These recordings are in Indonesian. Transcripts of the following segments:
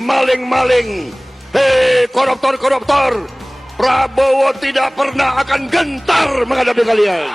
hei maling-maling, hei koruptor-koruptor, Prabowo tidak pernah akan gentar menghadapi kalian.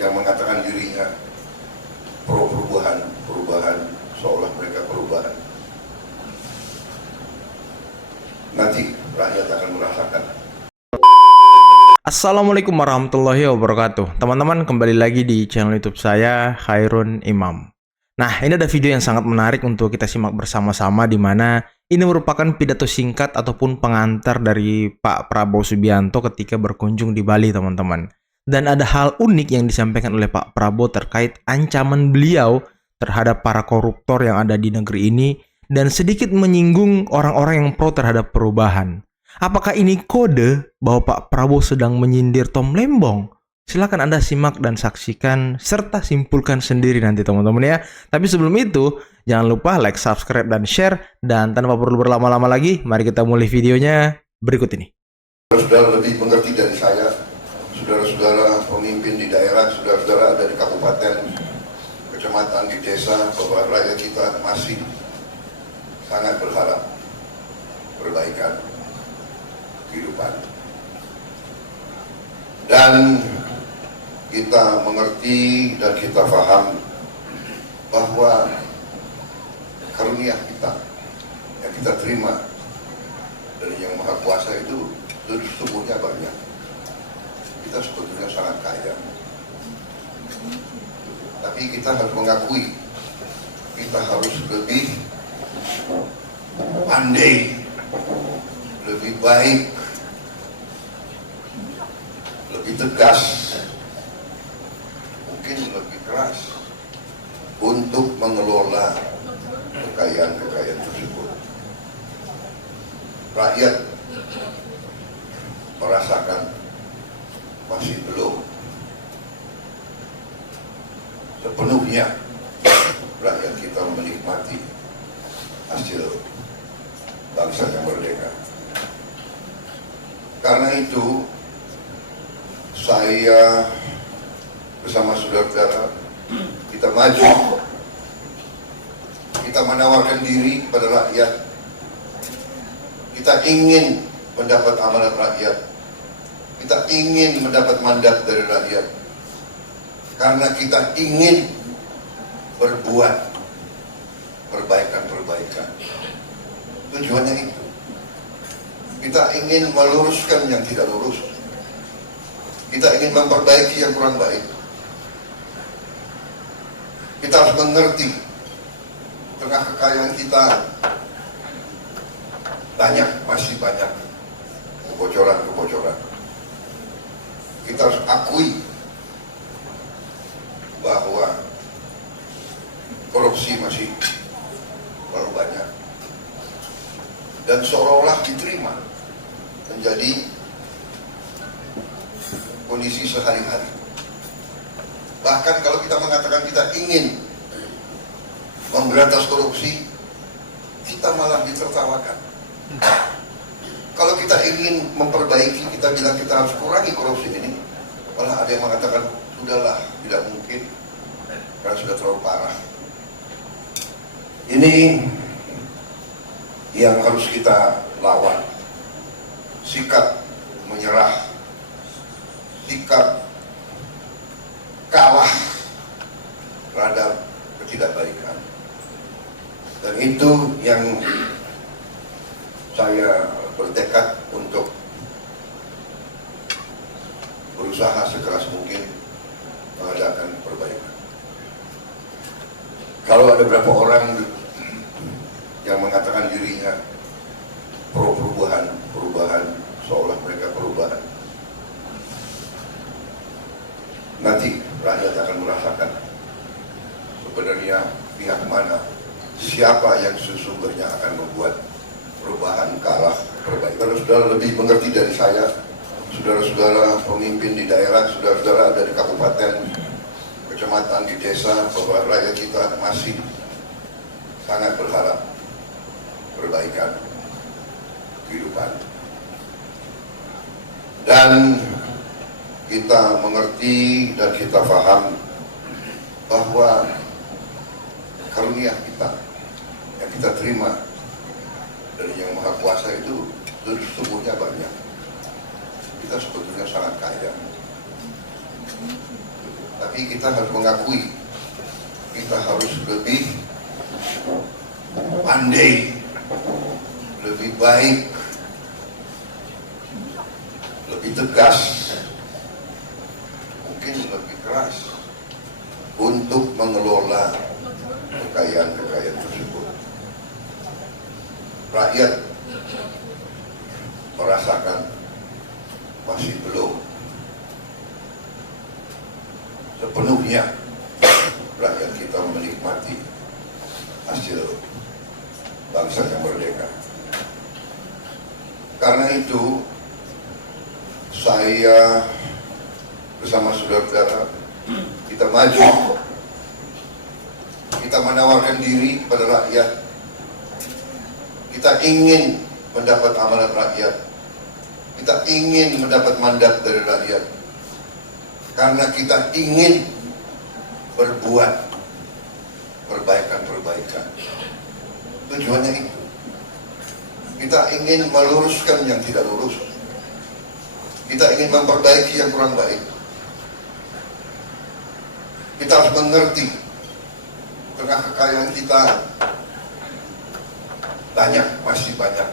Yang mengatakan dirinya pro perubahan seolah mereka perubahan. Nanti rakyat akan merasakan. Assalamualaikum warahmatullahi wabarakatuh. Teman-teman, kembali lagi di channel YouTube saya, Khairun Imam. Nah, ini ada video yang sangat menarik untuk kita simak bersama-sama, di mana ini merupakan pidato singkat ataupun pengantar dari Pak Prabowo Subianto ketika berkunjung di Bali, teman-teman. Dan ada hal unik yang disampaikan oleh Pak Prabowo terkait ancaman beliau terhadap para koruptor yang ada di negeri ini, dan sedikit menyinggung orang-orang yang pro terhadap perubahan. Apakah ini kode bahwa Pak Prabowo sedang menyindir Tom Lembong? Silakan Anda simak dan saksikan serta simpulkan sendiri nanti, teman-teman ya. Tapi sebelum itu, jangan lupa like, subscribe, dan share. Dan tanpa perlu berlama-lama lagi, mari kita mulai videonya berikut ini. Saudara lebih mengerti dari saya, saudara-saudara pemimpin di daerah, saudara-saudara ada di kabupaten, kecamatan, di desa, bahwa rakyat kita masih sangat berharap perbaikan kehidupan. Dan kita mengerti dan kita paham bahwa karunia kita yang kita terima dari Yang Maha Kuasa itu sesungguhnya banyak. Kita sebetulnya sangat kaya. Tapi kita harus mengakui, kita harus lebih pandai, lebih baik, lebih tegas, mungkin lebih keras untuk mengelola kekayaan-kekayaan tersebut. Rakyat merasakan masih belum sepenuhnya rakyat kita menikmati hasil bangsa yang merdeka. Karena itu saya bersama saudara-saudara kita maju, kita menawarkan diri kepada rakyat. Kita ingin mendapat amanat rakyat, kita ingin mendapat mandat dari rakyat, karena kita ingin berbuat perbaikan-perbaikan. Tujuannya itu, kita ingin meluruskan yang tidak lurus, kita ingin memperbaiki yang kurang baik. Kita harus mengerti, tengah kekayaan kita masih banyak kebocoran-kebocoran. Kita harus akui bahwa korupsi masih terlalu banyak dan seolah-olah diterima menjadi kondisi sehari-hari. Bahkan kalau kita mengatakan kita ingin memberantas korupsi, kita malah ditertawakan. Kalau kita ingin memperbaiki, kita bilang kita harus kurangi korupsi ini, malah ada yang mengatakan sudahlah, tidak mungkin karena sudah terlalu parah. Ini yang harus kita lawan. Sikap menyerah, sikap kalah terhadap ketidakbaikan. Dan itu yang saya bertekad untuk berusaha sekeras mungkin mengadakan perbaikan. Kalau ada beberapa orang yang mengatakan dirinya pro perubahan seolah mereka perubahan, nanti rakyat akan merasakan sebenarnya pihak mana, siapa yang sesungguhnya akan membuat perubahan ke arah perbaikan. Saudara lebih mengerti dari saya, saudara-saudara pemimpin di daerah, saudara-saudara ada di kabupaten, kecamatan, di desa, bahwa rakyat kita masih sangat berharap perbaikan kehidupan. Dan kita mengerti dan kita paham bahwa karunia kita yang kita terima dari Yang Maha Kuasa itu sesungguhnya banyak. Kita sebetulnya sangat kaya. Tapi kita harus mengakui, kita harus lebih pandai, lebih baik, lebih tegas, mungkin lebih keras untuk mengelola kekayaan-kekayaan tersebut. Rakyat merasakan masih belum sepenuhnya rakyat kita menikmati hasil bangsa yang merdeka. Karena itu saya bersama saudara-saudara kita maju, kita menawarkan diri pada rakyat. Kita ingin mendapat amanat rakyat, kita ingin mendapat mandat dari rakyat, karena kita ingin berbuat perbaikan-perbaikan. Tujuannya itu. Kita ingin meluruskan yang tidak lurus. Kita ingin memperbaiki yang kurang baik. Kita harus mengerti tengah kekayaan kita banyak, masih banyak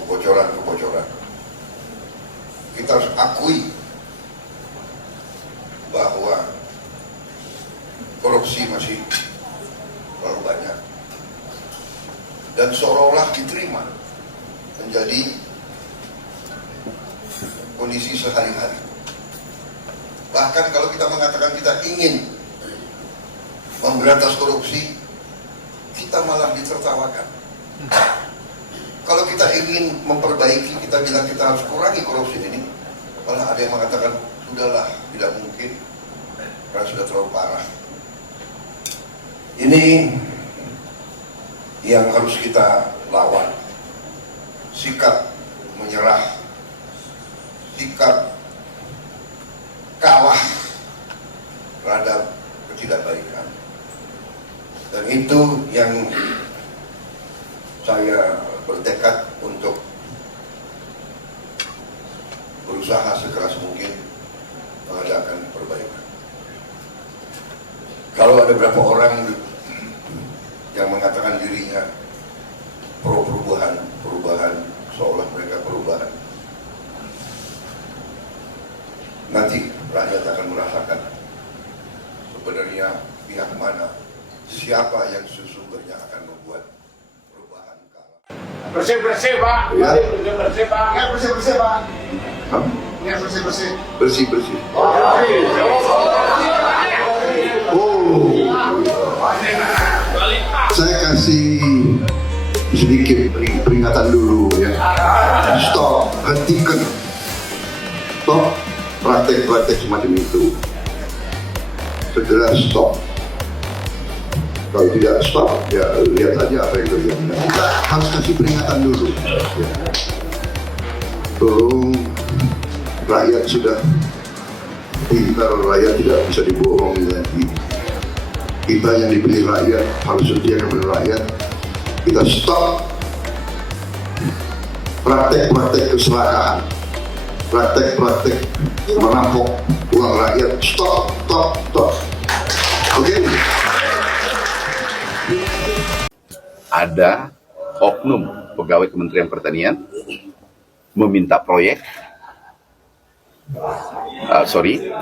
kebocoran-kebocoran. Kita harus akui bahwa korupsi masih terlalu banyak dan seolah-olah diterima menjadi kondisi sehari-hari. Bahkan kalau kita mengatakan kita ingin memberantas korupsi, kita malah ditertawakan. Kalau kita ingin memperbaiki, kita bilang kita harus kurangi korupsi ini, malah ada yang mengatakan sudahlah, tidak mungkin karena sudah terlalu parah. Ini yang harus kita lawan. Sikap menyerah, sikap kalah terhadap ketidakbaikan. Dan itu yang saya bertekad untuk berusaha sekeras mungkin mengadakan perbaikan. Kalau ada beberapa orang yang mengatakan dirinya pro perubahan, seolah mereka perubahan, nanti rakyat akan merasakan sebenarnya pihak mana, siapa yang sesungguhnya akan membuat perubahan kalah. Bersih-bersih, Pak. Ya. Bersih-bersih, Pak. Ya, bersih-bersih, Pak. Hah? Ya, bersih-bersih. Bersih-bersih. Saya kasih sedikit peringatan dulu ya. Stop, hentikan. Stop praktek-praktek semacam itu. Segera stop. Kalau tidak stop, ya lihat aja apa yang terjadi. Kita harus kasih peringatan dulu. Ya. Tolong, rakyat sudah pintar, rakyat tidak bisa dibohongi lagi. Kita yang dipilih rakyat harus setia kepada rakyat. Kita stop praktek-praktek keserakahan, praktek-praktek merampok uang rakyat. Stop. Oke? Ada oknum pegawai Kementerian Pertanian meminta proyek,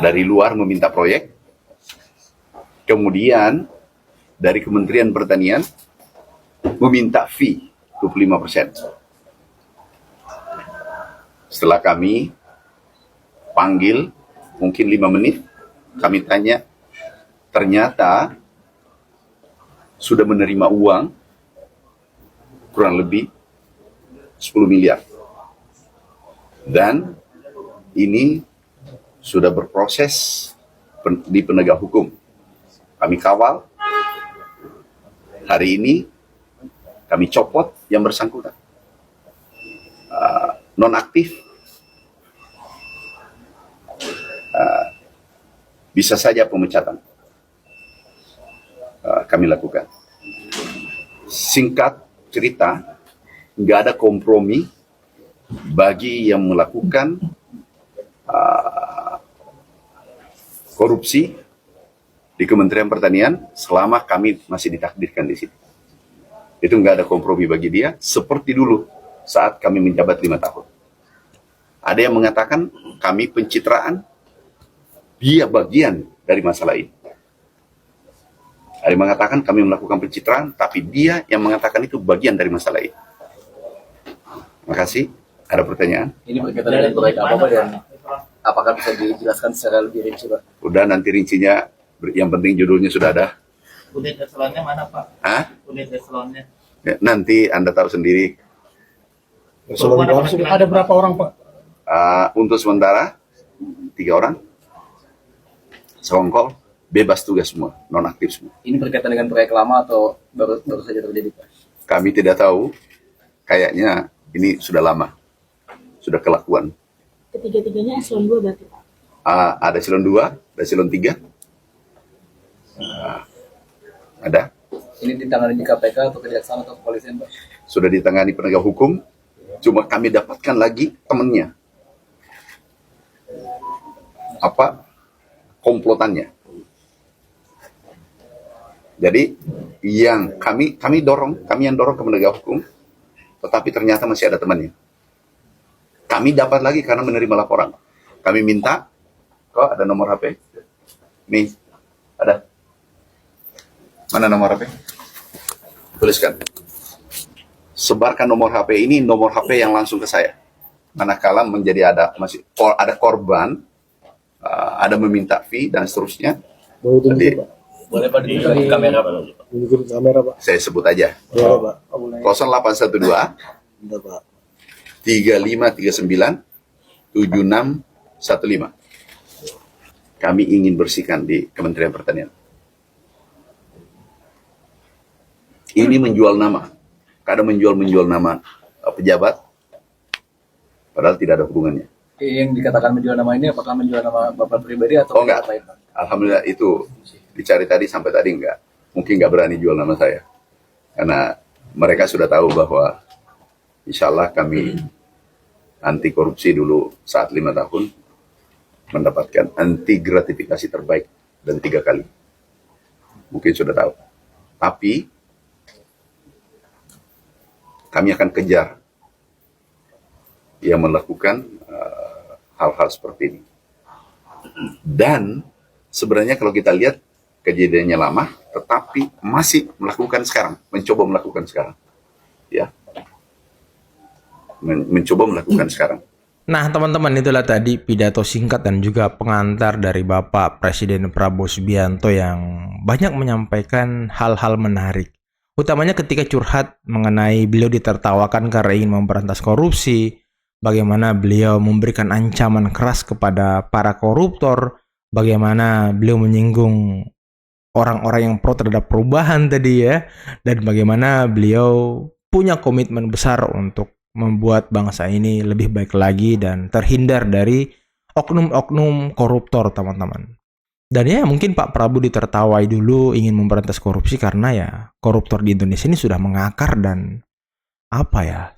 dari luar meminta proyek, kemudian dari Kementerian Pertanian meminta fee 25%. Setelah kami panggil, mungkin 5 menit, kami tanya, ternyata sudah menerima uang kurang lebih 10 miliar. Dan ini sudah berproses di penegak hukum. Kami kawal. Hari ini kami copot yang bersangkutan. Nonaktif. Bisa saja pemecatan. Kami lakukan. Singkat cerita, nggak ada kompromi bagi yang melakukan korupsi di Kementerian Pertanian selama kami masih ditakdirkan di situ. Itu nggak ada kompromi bagi dia, seperti dulu saat kami menjabat 5 tahun. Ada yang mengatakan kami pencitraan, dia bagian dari masalah ini. Ada yang mengatakan kami melakukan pencitraan, tapi dia yang mengatakan itu bagian dari masalah ini. Terima kasih. Ada pertanyaan? Ini berkaitan dengan proyek apa Pak, dan apakah bisa dijelaskan secara lebih rinci Pak? Udah, nanti rincinya, yang penting judulnya sudah ada. Unit eselonnya mana Pak? Hah? Unit eselonnya. Ya, nanti Anda tahu sendiri. Ada berapa orang Pak? Untuk sementara 3 orang. Sekongkol, bebas tugas semua, nonaktif semua. Ini berkaitan dengan proyek lama atau baru saja terjadi Pak? Kami tidak tahu, kayaknya ini sudah lama, sudah kelakuan. Ketiga-tiganya eselon 2 berarti Pak? Ada eselon 2, ada eselon 3. Ada. Ini ditangani di KPK atau Kejaksaan atau Kepolisian Pak? Sudah ditangani penegak hukum, cuma kami dapatkan lagi temannya. Apa komplotannya? Jadi yang kami yang dorong ke penegak hukum, tetapi ternyata masih ada temannya. Kami dapat lagi karena menerima laporan. Kami minta, kok ada nomor HP? Nih, ada. Mana nomor HP? Tuliskan. Sebarkan nomor HP ini, nomor HP yang langsung ke saya. Manakala ada korban, ada meminta fee dan seterusnya. Jadi, Boleh Pak ditunjukkan di kamera Pak? Tunjukin kamera Pak. saya sebut aja. Boleh Pak. 0812 Udah Pak. 3539 7615. Kami ingin bersihkan di Kementerian Pertanian. Ini menjual nama. Kadang menjual nama pejabat, padahal tidak ada hubungannya. Yang dikatakan menjual nama ini apakah menjual nama Bapak pribadi atau Oh enggak, lain Pak? alhamdulillah itu dicari tadi sampai tadi enggak. Mungkin enggak berani jual nama saya. Karena mereka sudah tahu bahwa insya Allah kami anti korupsi dulu saat 5 tahun mendapatkan anti gratifikasi terbaik dan 3 kali. Mungkin sudah tahu. Tapi kami akan kejar yang melakukan hal-hal seperti ini. Dan sebenarnya kalau kita lihat kejadiannya lama, tetapi masih melakukan sekarang, mencoba melakukan sekarang, ya, mencoba melakukan sekarang. Nah, teman-teman, itulah tadi pidato singkat dan juga pengantar dari Bapak Presiden Prabowo Subianto yang banyak menyampaikan hal-hal menarik. Utamanya ketika curhat mengenai beliau ditertawakan karena ingin memberantas korupsi, bagaimana beliau memberikan ancaman keras kepada para koruptor, bagaimana beliau menyinggung orang-orang yang pro terhadap perubahan tadi ya, dan bagaimana beliau punya komitmen besar untuk membuat bangsa ini lebih baik lagi dan terhindar dari oknum-oknum koruptor, teman-teman. Dan ya mungkin Pak Prabowo ditertawai dulu ingin memberantas korupsi karena ya koruptor di Indonesia ini sudah mengakar dan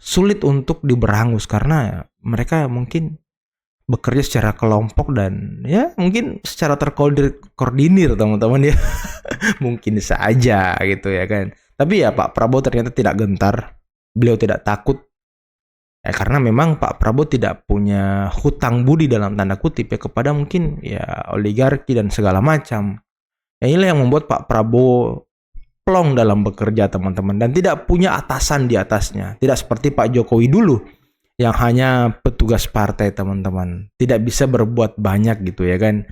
sulit untuk diberangus karena ya, mereka mungkin bekerja secara kelompok dan ya mungkin secara terkoordinir teman-teman ya. Mungkin saja gitu ya kan. Tapi ya Pak Prabowo ternyata tidak gentar. Beliau tidak takut. Karena memang Pak Prabowo tidak punya hutang budi dalam tanda kutip ya kepada mungkin ya oligarki dan segala macam. Ya inilah yang membuat Pak Prabowo plong dalam bekerja, teman-teman, dan tidak punya atasan di atasnya. Tidak seperti Pak Jokowi dulu yang hanya petugas partai, teman-teman. Tidak bisa berbuat banyak gitu ya kan.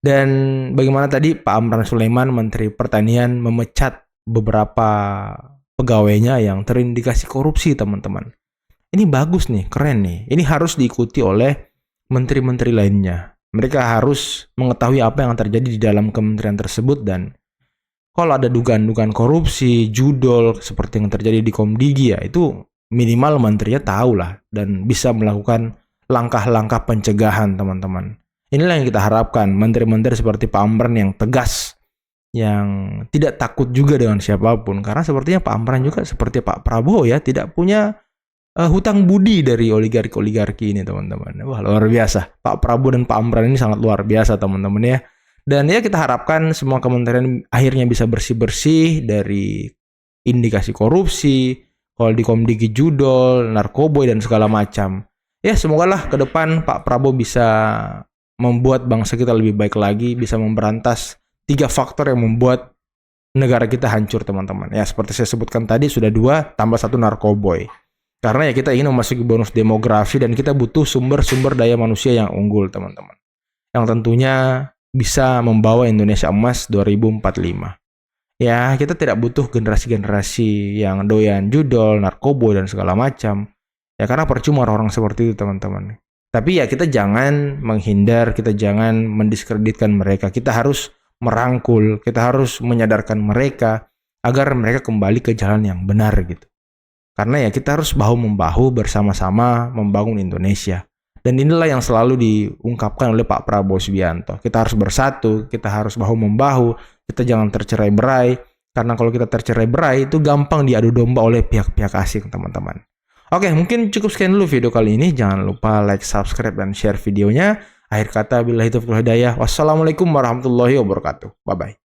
Dan bagaimana tadi Pak Amran Sulaiman Menteri Pertanian memecat beberapa pegawainya yang terindikasi korupsi, teman-teman. Ini bagus nih, keren nih. Ini harus diikuti oleh menteri-menteri lainnya. Mereka harus mengetahui apa yang terjadi di dalam kementerian tersebut dan kalau ada dugaan-dugaan korupsi, judol seperti yang terjadi di Komdigi ya itu minimal menterinya tahu lah dan bisa melakukan langkah-langkah pencegahan, teman-teman. Inilah yang kita harapkan, menteri-menteri seperti Pak Amran yang tegas, yang tidak takut juga dengan siapapun. Karena sepertinya Pak Amran juga seperti Pak Prabowo ya, tidak punya hutang budi dari oligarki ini teman-teman. Wah, luar biasa. Pak Prabowo dan Pak Amran ini sangat luar biasa teman-teman ya. Dan ya kita harapkan semua kementerian akhirnya bisa bersih-bersih dari indikasi korupsi, komdigi judol, narkoboy dan segala macam. Ya semogalah ke depan Pak Prabowo bisa membuat bangsa kita lebih baik lagi, bisa memberantas 3 faktor yang membuat negara kita hancur teman-teman. Ya seperti saya sebutkan tadi sudah 2 tambah 1 narkoboy. Karena ya kita ingin memasuki bonus demografi dan kita butuh sumber-sumber daya manusia yang unggul teman-teman. Yang tentunya bisa membawa Indonesia emas 2045. Ya kita tidak butuh generasi-generasi yang doyan judol, narkoboy dan segala macam. Ya karena percuma orang-orang seperti itu teman-teman. Tapi ya kita jangan menghindar, kita jangan mendiskreditkan mereka. Kita harus merangkul, kita harus menyadarkan mereka agar mereka kembali ke jalan yang benar gitu. Karena ya kita harus bahu-membahu bersama-sama membangun Indonesia. Dan inilah yang selalu diungkapkan oleh Pak Prabowo Subianto. Kita harus bersatu, kita harus bahu-membahu, kita jangan tercerai-berai. Karena kalau kita tercerai-berai itu gampang diadu domba oleh pihak-pihak asing teman-teman. Oke, mungkin cukup sekian dulu video kali ini. Jangan lupa like, subscribe, dan share videonya. Akhir kata, billahi taufiq wal hidayah. Wassalamualaikum warahmatullahi wabarakatuh. Bye-bye.